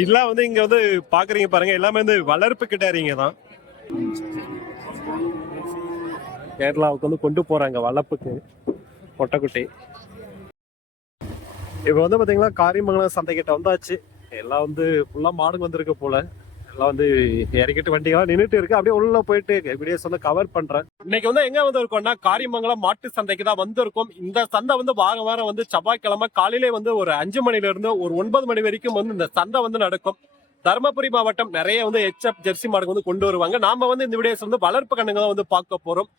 இதெல்லாம் வந்து இங்க வந்து பாக்குறீங்க பாருங்க, எல்லாமே வந்து வளர்ப்பு கிட்டாரிங்க தான். கேரளாவுக்கு வந்து கொண்டு போறாங்க வளர்ப்புக்கு பொட்டக்குட்டி. இப்ப வந்து பாத்தீங்கன்னா காரியமங்கலம் சந்தைக்கிட்ட வந்தாச்சு. எல்லாம் வந்து ஃபுல்லா மாடுங்க வந்திருக்கு போல. எல்லாம் வந்து இறக்கிட்டு வண்டிகள்லாம் நின்றுட்டு இருக்கு. அப்படியே உள்ள போயிட்டு வீடியோஸ் வந்து கவர் பண்றேன். இன்னைக்கு வந்து எங்க வந்து இருக்கோம்னா காரியமங்கலம் மாட்டு சந்தைக்கு தான் வந்திருக்கோம். இந்த சந்தை வந்து வாரம் வந்து செவ்வாய்க்கிழமை காலையிலே வந்து ஒரு 5 மணில இருந்து ஒரு 9 மணி வரைக்கும் வந்து இந்த சந்தை வந்து நடக்கும். தருமபுரி மாவட்டம் நிறைய வந்து HF ஜெர்சி மாடுங்க வந்து கொண்டு வருவாங்க. நாம வந்து இந்த வீடியோஸ் வந்து வளர்ப்பு கண்ணுங்க தான் வந்து பார்க்க போறோம்.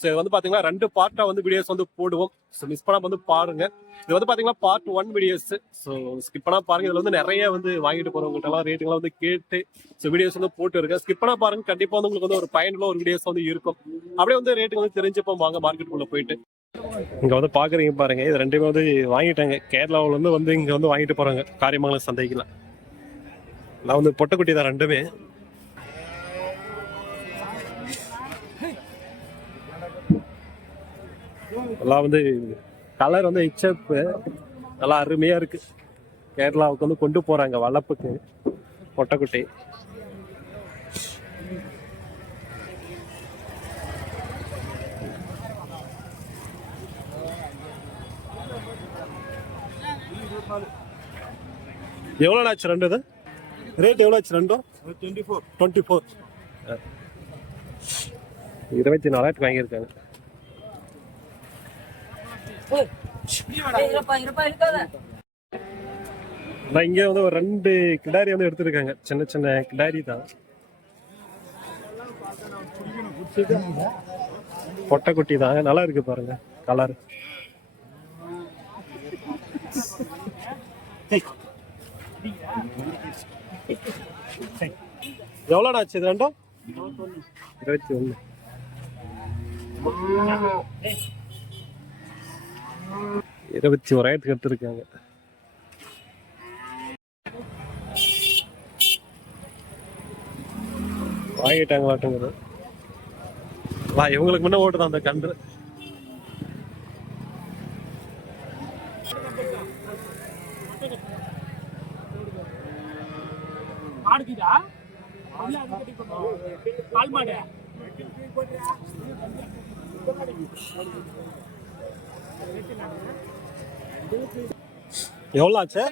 ஸோ இது வந்து பாத்தீங்கன்னா 2 பார்ட்டா வந்து வீடியோஸ் வந்து போடுவோம். ஸோ மிஸ் பண்ணாம வந்து பாருங்க. இது வந்து பாத்தீங்கன்னா பார்ட் 1 வீடியோஸ். ஸோ ஸ்கிப் பண்ணா பாருங்க. இதுல வந்து நிறைய வந்து வாங்கிட்டு போறவங்ககிட்ட எல்லாம் ரேட்டுங்கெல்லாம் வந்து கேட்டு ஸோ வீடியோஸ் வந்து போட்டு இருக்கேன். ஸ்கிப் பண்ணா பாருங்க, கண்டிப்பா வந்து உங்களுக்கு வந்து ஒரு பயனுள்ள ஒரு வீடியோஸ் வந்து இருக்கும். அப்படியே வந்து ரேட்டுங்க வந்து தெரிஞ்சப்போ வாங்க மார்க்கெட்டுக்குள்ள போயிட்டு. இங்க வந்து பாக்குறீங்க பாருங்க, இது ரெண்டுமே வந்து வாங்கிட்டாங்க. கேரளாவில இருந்து வந்து இங்க வந்து வாங்கிட்டு போறாங்க காரியமங்கலம் சந்தைக்குலாம். நான் வந்து பொட்டக்குட்டி தான் ரெண்டுமே. எல்லாம் வந்து கலர் வந்து HF நல்லா அருமையா இருக்கு. கேரளாவுக்கு வந்து கொண்டு போறாங்க வளர்ப்புக்கு பொட்டக்குட்டி. எவ்வளோ ஆச்சு ரெண்டு? இது ரேட் எவ்வளோ ஆச்சு ரெண்டும்? 24 24,000 வாங்கியிருக்காங்க. இங்க வந்து ஒரு 2 கிடாரி வந்து எடுத்திருக்காங்க. சின்ன சின்ன கிடாரி தான். பொட்டக்குட்டி தான், நல்லா இருக்கு பாருங்க கலர். எவ்வளோடா ஆச்சு இது ரெண்டும்? 21. $21,000 எடுத்திருக்காங்க. வாங்கிட்டாங்களாட்டுங்கிறது. இவங்களுக்கு முன்ன ஓட்டுதான் அந்த கன்று. எவ்வளோ ஆச்சு?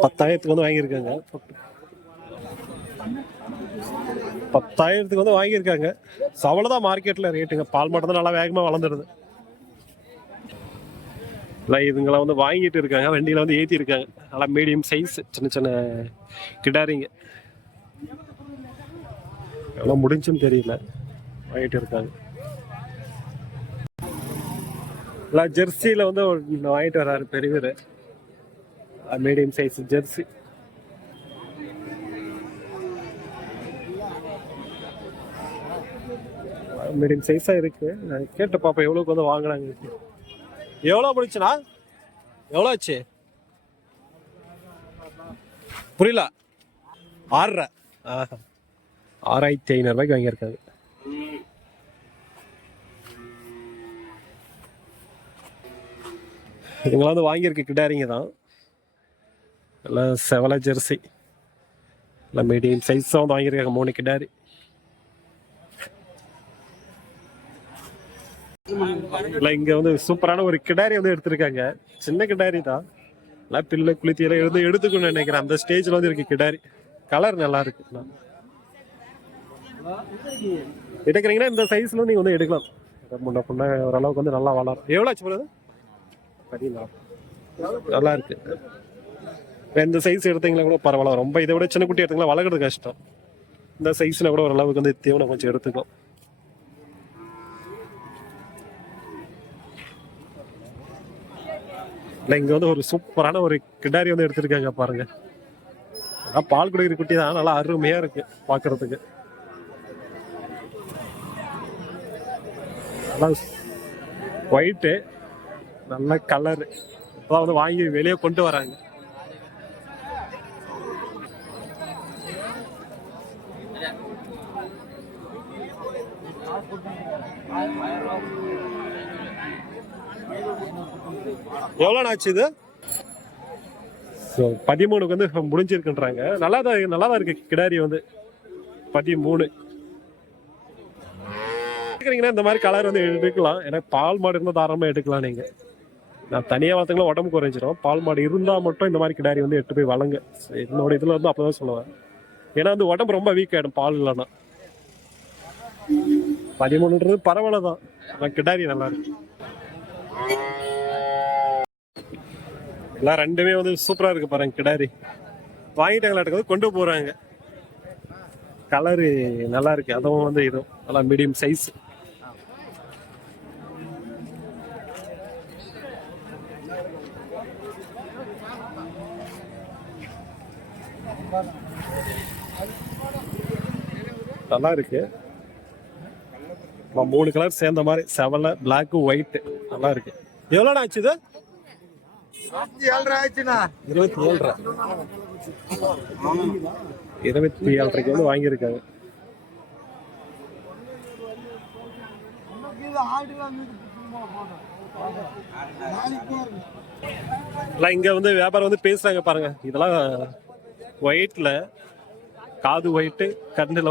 10,000 வந்து வாங்கியிருக்காங்க. 10,000 வந்து வாங்கியிருக்காங்க. அவ்வளோதான் மார்க்கெட்ல ரேட்டுங்க. பால் மாட்டு தான் நல்லா வேகமாக வளர்ந்துருது. இல்லை இதுங்களை வந்து வாங்கிட்டு இருக்காங்க, வண்டியில் வந்து ஏற்றி இருக்காங்க. நல்லா மீடியம் சைஸ் சின்ன சின்ன கிடாரிங்க. எவ்வளோ முடிஞ்சுன்னு தெரியல, வாங்கிட்டு இருக்காங்க. இல்லை ஜெர்சியில் வந்து வாங்கிட்டு வர்றாரு பெரியவர், மீடியம் சைஸ் ஜெர்சி. மீடியம் சைஸாக இருக்கு. நான் கேட்டு பாப்பா எவ்வளோக்கு வந்து வாங்கினாங்க. எவ்வளோ முடிச்சுனா? எவ்வளோ ஆச்சு? புரியல. 6,500. 6,500 வாங்கியிருக்காங்க. இவங்களாம் வந்து வாங்கியிருக்க கிடாரிங்க தான். எல்லாம் செவலை ஜெர்சி, எல்லாம் மீடியம் சைஸாக வந்து வாங்கியிருக்காங்க. 3 கிடாரி. இல்லை இங்கே வந்து சூப்பரான ஒரு கிடாரி வந்து எடுத்திருக்காங்க. சின்ன கிடாரி தான், எல்லாம் பிள்ளை குளித்தியெல்லாம் எடுத்துக்கணும்னு நினைக்கிறேன். அந்த ஸ்டேஜில் வந்து இருக்கு கிடாரி. கலர் நல்லா இருக்கு. எடுக்கிறீங்கன்னா இந்த சைஸ்ல நீங்கள் வந்து எடுக்கலாம். முன்ன பொண்ணு ஓரளவுக்கு வந்து நல்லா வளரும். எவ்வளோ ஆச்சு போகிறது? நல்லா இருக்கு. இந்த சைஸ் எடுத்தீங்களா கூட பரவாயில்ல. ரொம்ப இதை விட சின்ன குட்டி எடுத்தீங்களா வளர்க்குறது கஷ்டம். இந்த சைஸ்ல கூட ஓரளவுக்கு வந்து தீவனம் கொஞ்சம் எடுத்துக்கும். இல்லை இங்கே வந்து ஒரு சூப்பரான ஒரு கிடாரி வந்து எடுத்திருக்காங்க பாருங்க. அதான் பால் குடிக்கிற குட்டி தான், நல்லா அருமையா இருக்கு பார்க்கறதுக்கு. நல்லா ஒயிட்டு, நல்ல கலரு. இப்போதான் வந்து வாங்கி வெளியே கொண்டு வராங்க. எவ்வளோ ஆச்சு இது? ஸோ 13க்கு வந்து முடிஞ்சிருக்குன்றாங்க. நல்லா தான் இருக்கு கிடாரி வந்து 13. இந்த மாதிரி கலர் வந்து எடுக்கலாம். ஏன்னா பால் மாடு இருந்தால் தாராளமாக எடுக்கலாம். நீங்கள் நான் தனியாக வளர்த்துக்கலாம் உடம்பு குறைஞ்சிடும். பால் மாடு இருந்தால் மட்டும் இந்த மாதிரி கிடாரி வந்து எட்டு போய் வளங்க. என்னோட இதில் வந்து அப்போதான் சொல்லுவேன். ஏன்னா வந்து உடம்பு ரொம்ப வீக் ஆகிடும் பால் இல்லைன்னா. 13ன்றது பரவாயில்ல தான். ஆனால் கிடாரி நல்லா இருக்கு. எல்லாம் ரெண்டுமே வந்து சூப்பராக இருக்கு பாருங்க. கிடாரி வாங்கிட்டாங்களாட்டுக்கு கொண்டு போகிறாங்க. கலரு நல்லா இருக்கு. அதுவும் வந்து இதுவும் நல்லா மீடியம் சைஸ். நல்லா இருக்கு. 3 கலர் சேர்ந்த மாதிரி செவலை பிளாக் ஒயிட் நல்லா இருக்கு. எவ்வளோ ஆச்சு இது? 27,500 வந்து வாங்கியிருக்காங்க. இங்க வந்து வியாபாரம் வந்து பேசுறாங்க பாருங்க. இதெல்லாம் ஒயிட்ல காது ஒயிட்டு கண்ணுல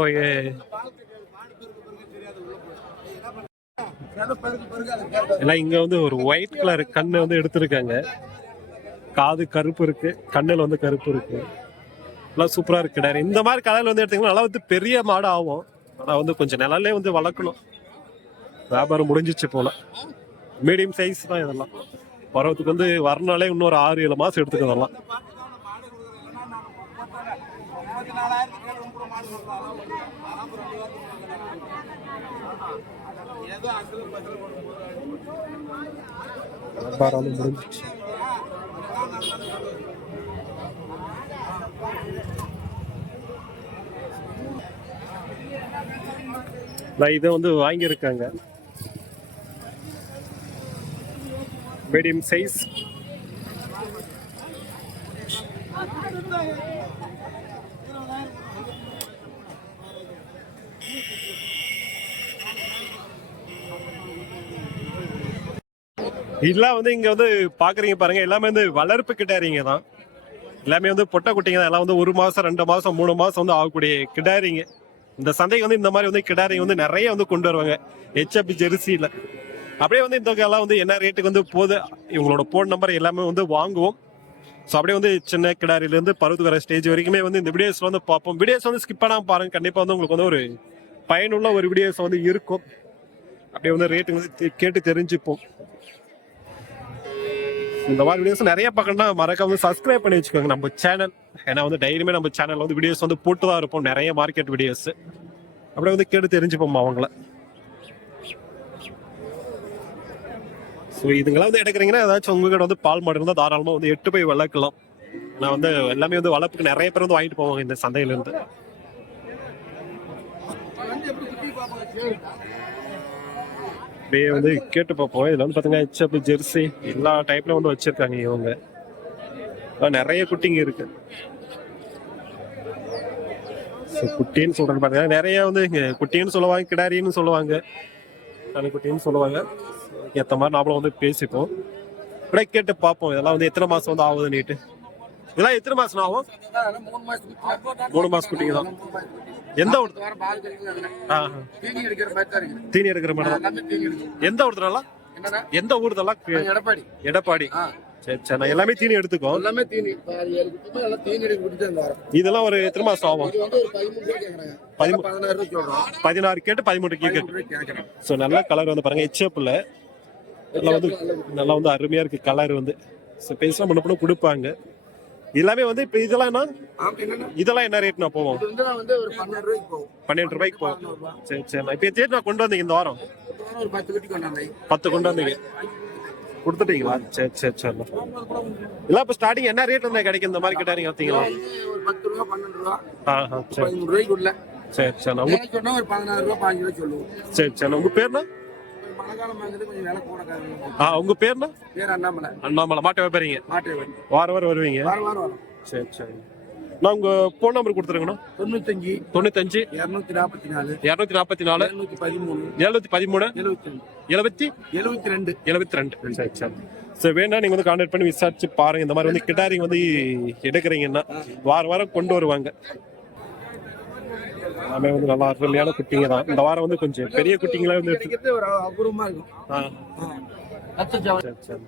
எல்லாம் இங்க வந்து ஒரு ஒயிட் கலர் கண்ணு வந்து எடுத்திருக்காங்க. காது கருப்பு இருக்கு, கண்ணுல வந்து கருப்பு இருக்கு. எல்லாம் சூப்பரா இருக்கு கிடாரி. இந்த மாதிரி கலர்ல வந்து எடுத்தீங்கன்னா நல்லா வந்து பெரிய மாடு ஆகும். ஆனா வந்து கொஞ்சம் நிழலே வந்து வளர்க்கணும். வியாபாரம் முடிஞ்சிச்சு போல. மீடியம் சைஸ் தான் இதெல்லாம். பருவத்துக்கு வந்து வரனாலே இன்னொரு 6-7 மாசம் எடுத்துக்கிறதெல்லாம். வியாபாரம் முடிஞ்சிச்சு. இதை வந்து வாங்கியிருக்காங்க. Medium size. இதெல்லாம் வந்து இங்க வந்து பாக்குறீங்க பாருங்க. எல்லாமே வந்து வளர்ப்பு கிடாரிங்க தான். எல்லாமே வந்து பொட்டை குட்டிங்க தான். எல்லாம் வந்து 1 மாசம் 2 மாசம் 3 மாசம் வந்து ஆகக்கூடிய கிடாரிங்க. இந்த சந்தைக்கு வந்து இந்த மாதிரி வந்து கிடாரிங்க வந்து நிறைய வந்து கொண்டு வருவாங்க. HF ஜெர்சியில அப்படியே வந்து இந்த எல்லாம் வந்து என்ன ரேட்டுக்கு வந்து போகுது, இவங்களோட போன் நம்பர் எல்லாமே வந்து வாங்குவோம். ஸோ அப்படியே வந்து சின்ன கிடாரிலேருந்து பருவத்துக்கு வர ஸ்டேஜ் வரைக்குமே வந்து இந்த வீடியோஸ்ல வந்து பார்ப்போம். வீடியோஸ் வந்து ஸ்கிப் பண்ணாமல் பாருங்க. கண்டிப்பாக வந்து உங்களுக்கு வந்து ஒரு பயனுள்ள ஒரு வீடியோஸ் வந்து இருக்கும். அப்படியே வந்து ரேட்டு வந்து கேட்டு தெரிஞ்சுப்போம். இந்த மாதிரி வீடியோஸ் நிறைய பார்க்கணும்னா மறக்காம வந்து சப்ஸ்கிரைப் பண்ணி வச்சுக்கோங்க நம்ம சேனல். ஏன்னா வந்து டைரியுமே நம்ம சேனல் வந்து வீடியோஸ் வந்து போட்டு தான் இருப்போம். நிறைய மார்க்கெட் வீடியோஸ் அப்படியே வந்து கேட்டு தெரிஞ்சுப்போம் அவங்கள. ஸோ இதுங்களாம் வந்து எடுக்கிறீங்கன்னா ஏதாச்சும் உங்ககிட்ட வந்து பால் மாடு இருந்தால் தாராளமாக வந்து எட்டு போய் வளர்க்கலாம். நான் வந்து எல்லாமே வந்து வளர்ப்புக்கு நிறைய பேர் வந்து வாங்கிட்டு போவாங்க இந்த சந்தையிலேருந்து. அப்படியே வந்து கேட்டு பார்ப்போம். இதில் வந்து பார்த்தீங்கன்னா HF ஜெர்சி எல்லா டைப்ல வந்து வச்சிருக்காங்க இவங்க. நிறைய குட்டிங்க இருக்கு. குட்டின்னு சொல்றேன்னு பார்த்தீங்கன்னா நிறைய வந்து இங்கே குட்டின்னு சொல்லுவாங்க, கிடாரின்னு சொல்லுவாங்க, குட்டின்னு சொல்லுவாங்க. ஏற்ற மாதிரி நாமளும் வந்து பேசிப்போம். அப்படியே கேட்டு பார்ப்போம் இதெல்லாம் வந்து எத்தனை மாசம் வந்து ஆகுது நீட்டு. இதெல்லாம் எத்தனை மாசம் ஆகும்? 3 மாசம் குட்டிங்க தான். எந்த ஊர்? தீனி எடுக்கிற மாதிரி. எந்த ஊர்தெல்லாம்? எந்த ஊர்தெல்லாம்? எடப்பாடி. சரி சரி. நான் எல்லாமே தீனி எடுத்துக்கோ. இதெல்லாம் ஒரு எத்தனை மாசம் ஆகும்? 16 கேட்டு 13 கேட்கு. ஸோ நல்ல கலர் வந்து பாருங்க. HFல நல்லா வந்து அருமையா இருக்கு கலர் வந்து. பேசலாம் முன்ன கொடுப்பாங்க. எல்லாமே வந்து இப்ப இதெல்லாம் என்ன ரேட்னா போவோம்? 12 ரூபாய்க்கு போகும். சரி சரி. இப்ப தேடி நான் கொண்டு வந்தீங்க இந்த வாரம் 10 கொண்டு வந்தீங்க, கொடுத்துட்டீங்களா? சரி சரி சரி. எல்லாம் இப்ப ஸ்டார்டிங் என்ன ரேட் இருந்தா கிடைக்கும் இந்த மாதிரி கிட்டாரிங்க பார்த்தீங்களா? சரி சரி. சரி சரி. உங்க பேர்னா? உங்க பேர்னா? அண்ணாமலை. மாட்டு வியாபாரிங்க. வாரம் வருவீங்க? சரி சரி. நான் உங்க போன் நம்பர் கொடுத்துருங்கண்ணா. 95 95 244 244 713 713 72. சரி சரி. சரி, வேணா நீங்க வந்து கான்டாக்ட் பண்ணி விசாரிச்சு பாருங்க. இந்த மாதிரி வந்து கிடாரிங்க வந்து எடுக்கிறீங்கன்னா வாரம் கொண்டு வருவாங்க. எல்லாமே வந்து நல்லா அருமையான குட்டிங்க தான். இந்த வாரம் வந்து கொஞ்சம் பெரிய குட்டிங்களா வந்து ஒரு அபூர்வமா இருக்கும். சரி சரி.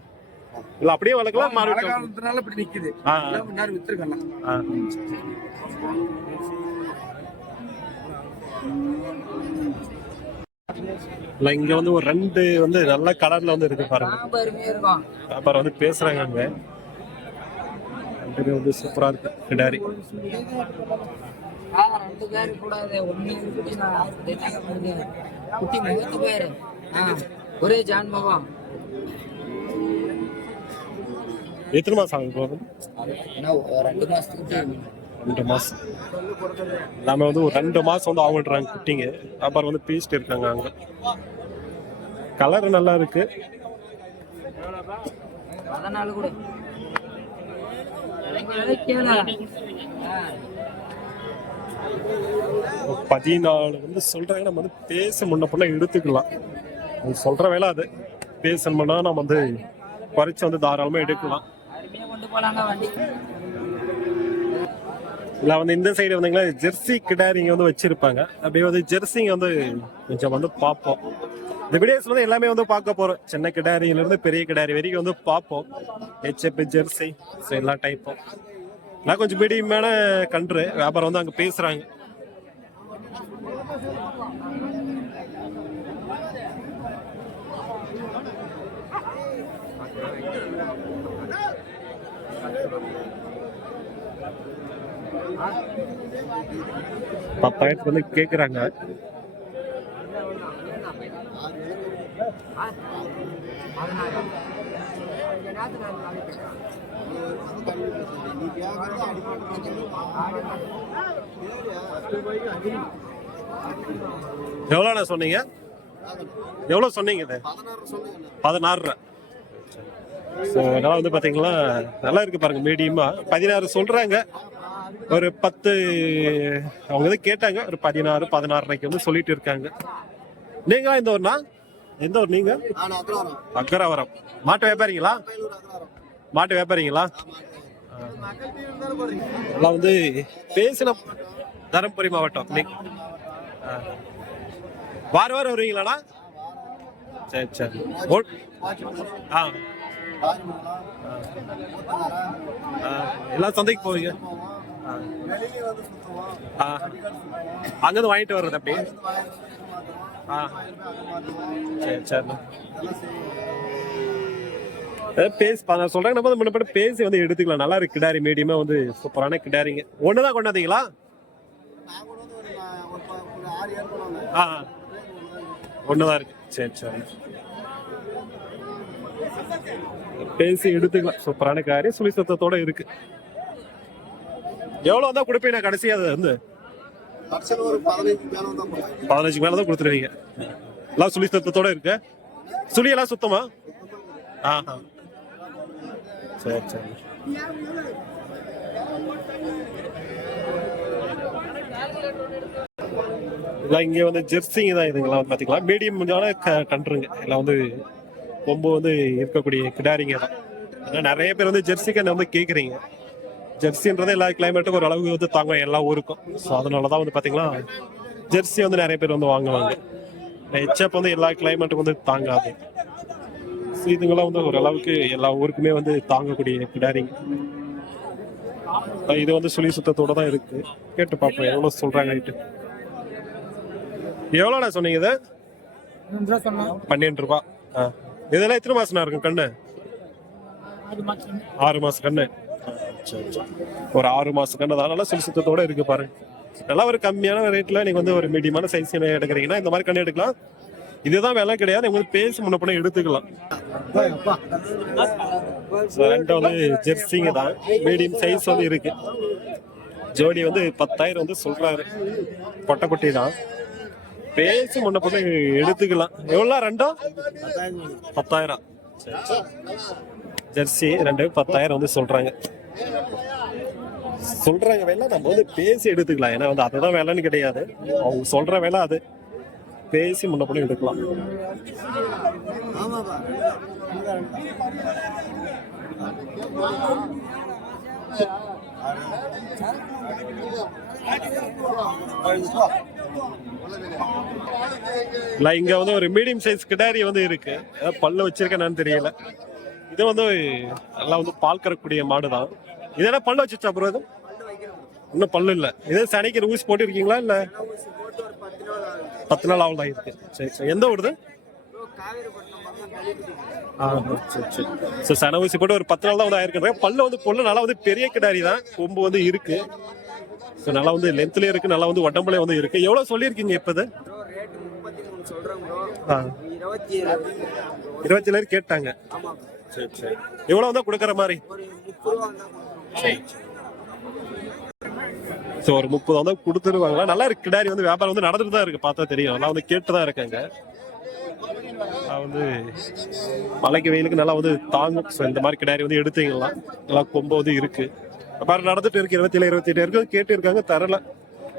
இல்ல அப்படியே வளர்க்கலாம், மாடு காலத்துனால இப்படி நிக்குது. நேரம் வித்துருக்கலாம். இல்ல இங்க வந்து ஒரு 2 வந்து நல்ல கலர்ல வந்து இருக்கு பாருங்க. அப்புறம் வந்து பேசுறாங்க அங்க. 2 வந்து சூப்பரா இருக்கு கிடாரி. ஒரே ஜான்மவா எத்தனை மாசம் ஆகுது போகுது? 2 மாசத்துக்கு 2 மாசம். எல்லாமே வந்து ஒரு 2 மாசம் வந்து ஆகுன்றாங்க குட்டிங்க. அப்புறம் வந்து பீஸ்ட் இருக்காங்க அங்க. கலர் நல்லா இருக்கு. 14 கூட 14 வந்து சொல்றாங்க. நம்ம வந்து பேச முன்ன பொண்ணை எடுத்துக்கலாம். சொல்ற வேலை அது. பேசணும்னா நம்ம வந்து குறைச்சி வந்து தாராளமா எடுக்கலாம். இல்ல வந்து இந்த சைடு வந்தீங்களா ஜெர்சி கிடாரிங்க வந்து வச்சிருப்பாங்க. அப்படியே வந்து ஜெர்சிங்க வந்து கொஞ்சம் வந்து பார்ப்போம். இந்த வீடியோஸ்ல வந்து எல்லாமே வந்து பார்க்க போறோம். சின்ன கிடாரியில இருந்து பெரிய கிடாரி வரைக்கும் வந்து பார்ப்போம். ஹெச்எப் ஜெர்சி எல்லா டைப்பும். நான் கொஞ்சம் மீடியமான கன்று வியாபாரம் வந்து அங்க பேசுறாங்க. $10,000 வந்து கேக்குறாங்க. எவ்வளோ சொன்னீங்க? எவ்வளோ சொன்னீங்க? இது 16. அதனால வந்து பாத்தீங்களா நல்லா இருக்கு பாருங்க. மீடியமா 16 சொல்றாங்க. ஒரு 10 அவங்க வந்து கேட்டாங்க. ஒரு 16 16.5 வந்து சொல்லிட்டு இருக்காங்க. நீங்க இந்த ஊர்னா எந்த ஊர் நீங்க? அக்கராவரம். மாட்டு வியாபாரிங்களா? மாட்டு வியாபாரிங்களா? எல்லாம் வந்து பேசின தருமபுரி மாவட்டம். வாரம் வருவீங்களாண்ணா? சரி சரி. எல்லாம் சந்தைக்கு போவீங்க? அங்கிருந்து வாங்கிட்டு வர்றது அப்படி? சரி சரி. பேசி சொல்றாங்க. நம்ம முன்னாடி பேசி வந்து எடுத்துக்கலாம். நல்லா இருக்கு கிடாரி. மீடியமா வந்து சூப்பரான கிடாரிங்க. ஒண்ணுதான் கொண்டாந்தீங்களா? ஒண்ணுதான் இருக்கு. சரி சரி. பேசி எடுத்துக்கலாம். சூப்பரான கிடாரி சுழி சத்தத்தோட இருக்கு. எவ்வளவு வந்தா கொடுப்பீங்க கடைசியா? அது வந்து 15 மேலதான் கொடுத்துருவீங்க. எல்லாம் சுழி சத்தத்தோட இருக்கு. சுழி எல்லாம் சுத்தமா? சரி சரி. இங்க வந்து ஜெர்சிங்க தான். இதுங்கெல்லாம் வந்து பாத்தீங்களா மீடியம் கன்றுங்க. எல்லாம் வந்து கொம்பு வந்து இருக்கக்கூடிய கிடாரிங்க தான். நிறைய பேர் வந்து ஜெர்சி கண்ணை வந்து கேக்குறீங்க. ஜெர்சின்றது எல்லா கிளைமேட்டுக்கும் ஒரு அளவுக்கு வந்து தாங்க எல்லா ஊருக்கும். ஸோ அதனாலதான் வந்து பாத்தீங்கன்னா ஜெர்சி வந்து நிறைய பேர் வந்து வாங்குவாங்க. ஹெச்எப் வந்து எல்லா கிளைமேட்டுக்கும் வந்து தாங்காது. இதுங்கெல்லாம் வந்து ஒரு அளவுக்கு எல்லா ஊருக்குமே வந்து தாங்கக்கூடிய கிடாரிங்க. இது வந்து சுழி சுத்தத்தோட தான் இருக்கு. கேட்டு பார்ப்போம் எவ்வளவு சொல்றாங்க. எவ்வளோண்ணா சொன்னீங்க? இது 12 ரூபா. இதெல்லாம் எத்தனை மாசம் இருக்கும் கண்ணு? 6 மாசம் கண்ணு. ஒரு 6 மாசம் கண்ணு தான். நல்லா சுழி சுத்தத்தோட இருக்கு பாருங்க. நல்லா ஒரு கம்மியான ரேட்ல நீங்க வந்து ஒரு மீடியமான சைஸ் எடுக்கிறீங்கன்னா இந்த மாதிரி கண்ணு எடுக்கலாம். இதுதான் வேலை கிடையாது. உங்களுக்கு பேசி முன்ன பண்ண எடுத்துக்கலாம். வந்து ஜெர்சிங்க தான். மீடியம் சைஸ் வந்து இருக்கு. ஜோடி வந்து 10,000 வந்து சொல்றாரு. பொட்டக்குட்டி தான். பேசி முன்ன பண்ண எடுத்துக்கலாம். எவ்வளோ? 2 10,000. ஜெர்சி 2 10,000 வந்து சொல்றாங்க. சொல்றாங்க வேலை நம்ம வந்து பேசி எடுத்துக்கலாம். ஏன்னா வந்து அதுதான் வேலைன்னு கிடையாது. அவங்க சொல்ற வேலை அது. பேசி முன்ன பண்ணி எடுக்கலாம். இல்ல இங்க வந்து ஒரு மீடியம் சைஸ் கிடாரி வந்து இருக்கு. பல்லு வச்சிருக்கேன்னு தெரியல. இது வந்து நல்லா வந்து பால் கறக்கூடிய மாடு தான். இதெல்லாம் பல்லு வச்சுச்சா ப்ரோ? இது இன்னும் பல்லு இல்ல. இதே சனிக்கு ஊசி போட்டு இருக்கீங்களா இல்ல? 10 நாள் ஆகுது இருக்கு. சரி சரி. எந்த ஊருது? சரி சன ஊசி போட்டு ஒரு 10 நாள் தான் வந்து ஆயிருக்குறாங்க. பல்லு வந்து பொண்ணு நல்லா வந்து பெரிய கிடாரி தான். கொம்பு வந்து இருக்கு. ஸோ நல்லா வந்து லென்த்லயே இருக்கு. நல்லா வந்து உடம்புல வந்து இருக்கு. எவ்வளவு சொல்லியிருக்கீங்க இப்ப இது? 27 கேட்டாங்க. சரி சரி. எவ்வளவு தான் கொடுக்கற மாதிரி? ஸோ ஒரு 30 வந்து கொடுத்துருவாங்களா? நல்லா இருக்கு கிடாரி வந்து வியாபாரம் வந்து நடந்துட்டு தான் இருக்கு. பார்த்தா தெரியும். நல்லா வந்து கேட்டு தான் இருக்காங்க. வந்து மழைக்கு வெயிலுக்கு நல்லா வந்து தாங்கும். ஸோ இந்த மாதிரி கிடாரி வந்து எடுத்தீங்களா? நல்லா கொம்பு வந்து இருக்கு. பாரு நடந்துட்டு இருக்கு. 27 28 இருக்கு. கேட்டு இருக்காங்க, தரல.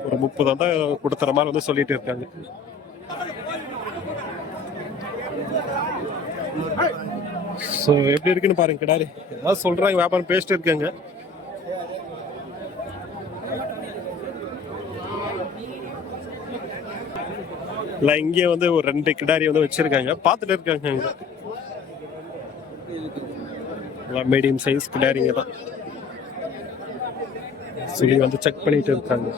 ஒரு 30 தான் கொடுத்துற மாதிரி வந்து சொல்லிட்டு இருக்காங்க. ஸோ எப்படி இருக்குன்னு பாருங்க கிடாரி. ஏதாவது சொல்றாங்க, வியாபாரம் பேசிட்டு இருக்காங்க. இல்ல இங்கே வந்து ஒரு 2 கிடாரி வந்து வச்சிருக்காங்க, பார்த்துட்டு இருக்காங்க. மீடியம் சைஸ் கிடாரிங்க தான் சொல்லி வந்து செக் பண்ணிட்டு இருக்காங்க.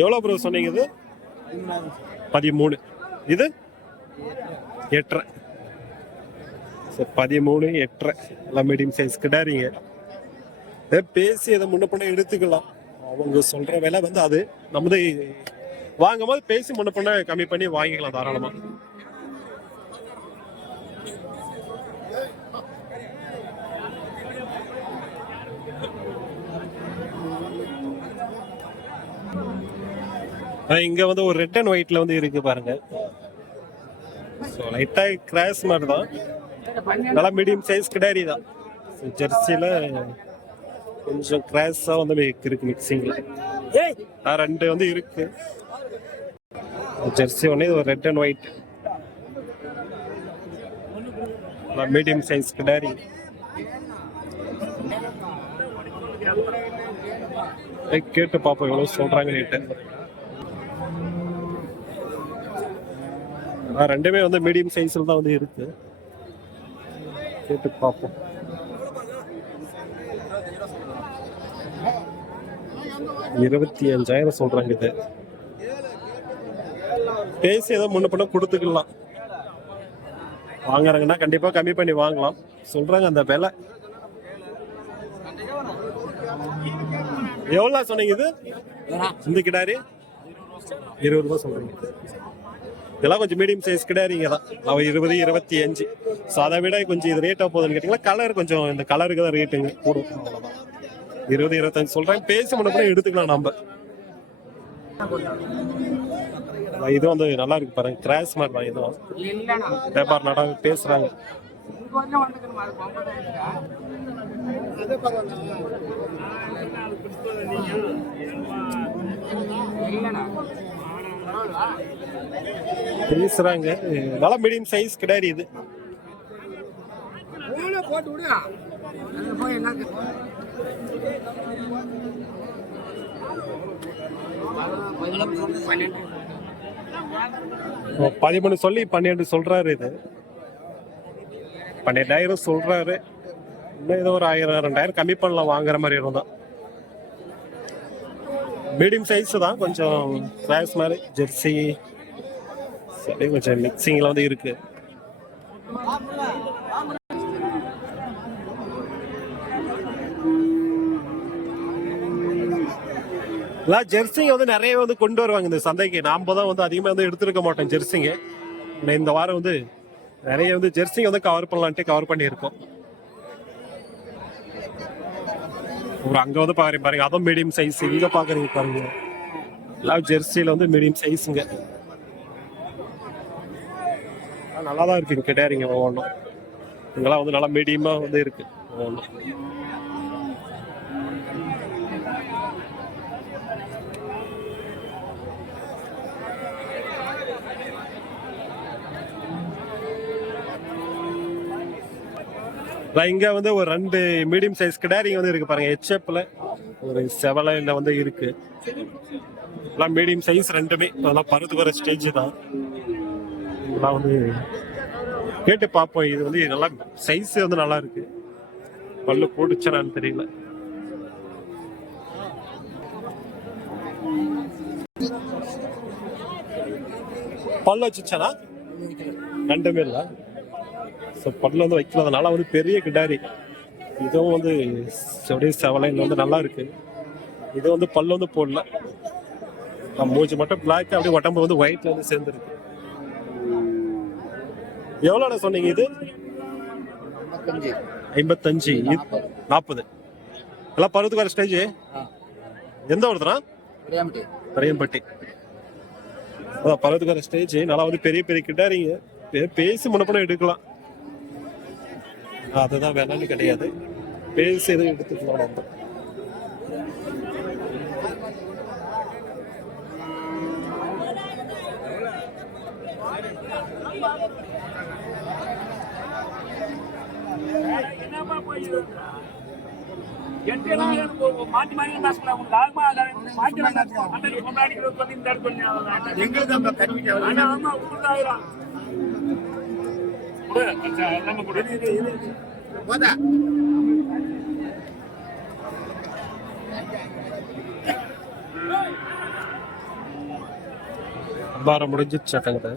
எவ்வளவு ப்ரோ சொன்னீங்க? இது 13. இது 8.5. 13 8.5. எல்லாம் மீடியம் சைஸ் கிடாரிங்க. பேசி அதை முன்ன பண்ண எடுத்துக்கலாம். அவங்க சொல்ற விலை வந்து அது நம்ம வாங்கும் போது பேசி முன்ன பண்ண கம்மி பண்ணி வாங்கிக்கலாம் தாராளமா. இங்க வந்து ஒரு ரெட் அண்ட் ஒயிட்ல வந்து இருக்கு பாருங்க. லைட்டா கிராஸ் மாதிரி தான். நல்லா மீடியம் சைஸ் கிடாரி தான். ஜெர்சியில கொஞ்சம் கிராஸா வந்து இருக்கு மிக்சிங்ல. 2 வந்து இருக்கு. ஜெர்சி ஒண்ணு, இது ஒரு red and white medium size கிடாரி. கேட்டு பாப்போம் எவ்வளவு சொல்றாங்க ரேட்டு. ரெண்டுமே வந்து மீடியம் சைஸ்ல தான் வந்து இருக்கு. கேட்டு பார்ப்போம். $25,000 சொல்றாங்க. இது பேசி ஏதோ முன்ன பண்ண கொடுத்துக்கலாம். வாங்குறாங்கன்னா கண்டிப்பா கம்மி பண்ணி வாங்கலாம் சொல்றாங்க. அந்த விலை எவ்வளவு சொன்னீங்க? இது இந்த கிடாரி 20 ரூபாய் சொல்றீங்க. இதெல்லாம் கொஞ்சம் மீடியம் சைஸ் கிடாரிங்க தான். 20 25. ஸோ அதை விட கொஞ்சம் இது ரேட்டாக போகுதுன்னு கேட்டிங்களா? கலர் கொஞ்சம் இந்த கலருக்கு தான் ரேட்டுங்க கூடும். அவ்வளோதான். 20 25 சொல்கிறேன். பேசி முன்ன எடுத்துக்கலாம் நம்ம. இது வந்து நல்லா இருக்கு பாருங்க. கிராஸ் மாதிரி தான் இதுவும். வியாபாரம் நட பேசுறாங்க. பேசுறாங்க. நல்லா மீடியம் சைஸ் கிடாரி இது. போட்டு விடு. 13 சொல்லி 12 சொல்றாரு. இது 12,000 சொல்றாரு. இன்னும் ஏதோ ஒரு 1000 2000 கம்மி பண்ணலாம் வாங்குற மாதிரி இருந்தா. மீடியம் சைஸ் தான். கொஞ்சம் கிராஸ் மாதிரி ஜெர்சி சரி கொஞ்சம் மிக்சிங்ல வந்து இருக்கு. ஜெர்சிங்க வந்து நிறைய வந்து கொண்டு வருவாங்க இந்த சந்தைக்கு. நாம தான் வந்து அதிகமா வந்து எடுத்துருக்க மாட்டோம் ஜெர்சிங்க. இந்த வாரம் வந்து நிறைய வந்து ஜெர்சிங்க வந்து கவர் பண்ணலான்ட்டு கவர் பண்ணியிருக்கோம். ஒரு அங்க வந்து பாருங்க அதுவும் மீடியம் சைஸ். இங்க பாக்குறீங்க பாருங்க எல்லாம் ஜெர்சியில வந்து மீடியம் சைஸுங்க. நல்லா தான் இருக்கு கிடாரிங்க ஒவ்வொன்றும். இங்கெல்லாம் வந்து நல்லா மீடியமா வந்து இருக்கு ஒவ்வொன்றும். இங்க வந்து ஒரு 2 மீடியம் சைஸ் கிடாரிங்க வந்து இருக்கு பாருங்க. ஹெச்எப்ல ஒரு செவலைல வந்து இருக்கு. எல்லாம் மீடியம் சைஸ் ரெண்டுமே. அதெல்லாம் பருத்து வர ஸ்டேஜ் தான். இதெல்லாம் வந்து கேட்டு பார்ப்போம். இது வந்து நல்லா சைஸ் வந்து நல்லா இருக்கு. பல்லு போட்டுச்சானு தெரியல. பல்லு வச்சுச்சானா ரெண்டுமே இல்லை. பல்ல வந்து வைக்கிறதுனால வந்து பெரிய கிடாரி. இதுவும் வந்து அப்படியே செவலைன் வந்து நல்லா இருக்கு. இது வந்து பல்லு வந்து போடல. மூஞ்சி மட்டும் பிளாக், அப்படியே உடம்பு வந்து ஒயிட்ல வந்து சேர்ந்துருக்கு. எவ்வளோண்ணா சொன்னீங்க இது? 55 40 எல்லாம் பருவத்துக்கு வர ஸ்டேஜ். எந்த ஒருத்தரா? பெரியம்பட்டி. அதான் பருவத்துக்கு வர ஸ்டேஜ். நல்லா வந்து பெரிய பெரிய கிட்டாரிங்க. பேசி முன்னப்படம் எடுக்கலாம். அதுதான் வேணான்னு கிடையாது. பேசி எதுவும் எடுத்துக்கலாம் நம்ம. வாரம் முடிஞ்சிச்சு சட்டங்க.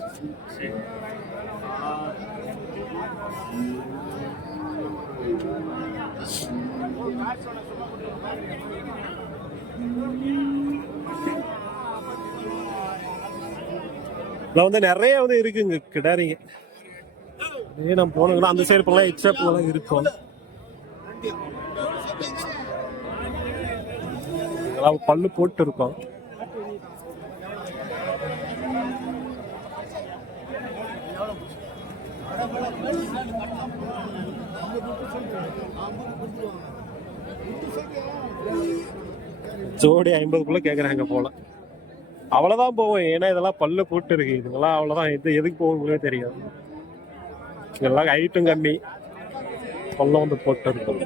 வந்து நிறைய வந்து இருக்குங்க கிடாரிங்க. நம்ம போனோம்னா அந்த சைடு போலாம், எச்எப்லாம் இருக்கும். பல்லு போட்டு இருக்கும். ஜோடி 50க்குள்ள கேக்குறாங்க போல. அவ்வளவுதான் போவோம். ஏன்னா இதெல்லாம் பல்லு போட்டு இருக்கு. இதெல்லாம் அவ்வளவுதான். இது எதுக்கு போகணும்னே தெரியாது. இதெல்லாம் ஹைட்டும் கம்மி, பல்ல வந்து போட்டு இருக்கும்.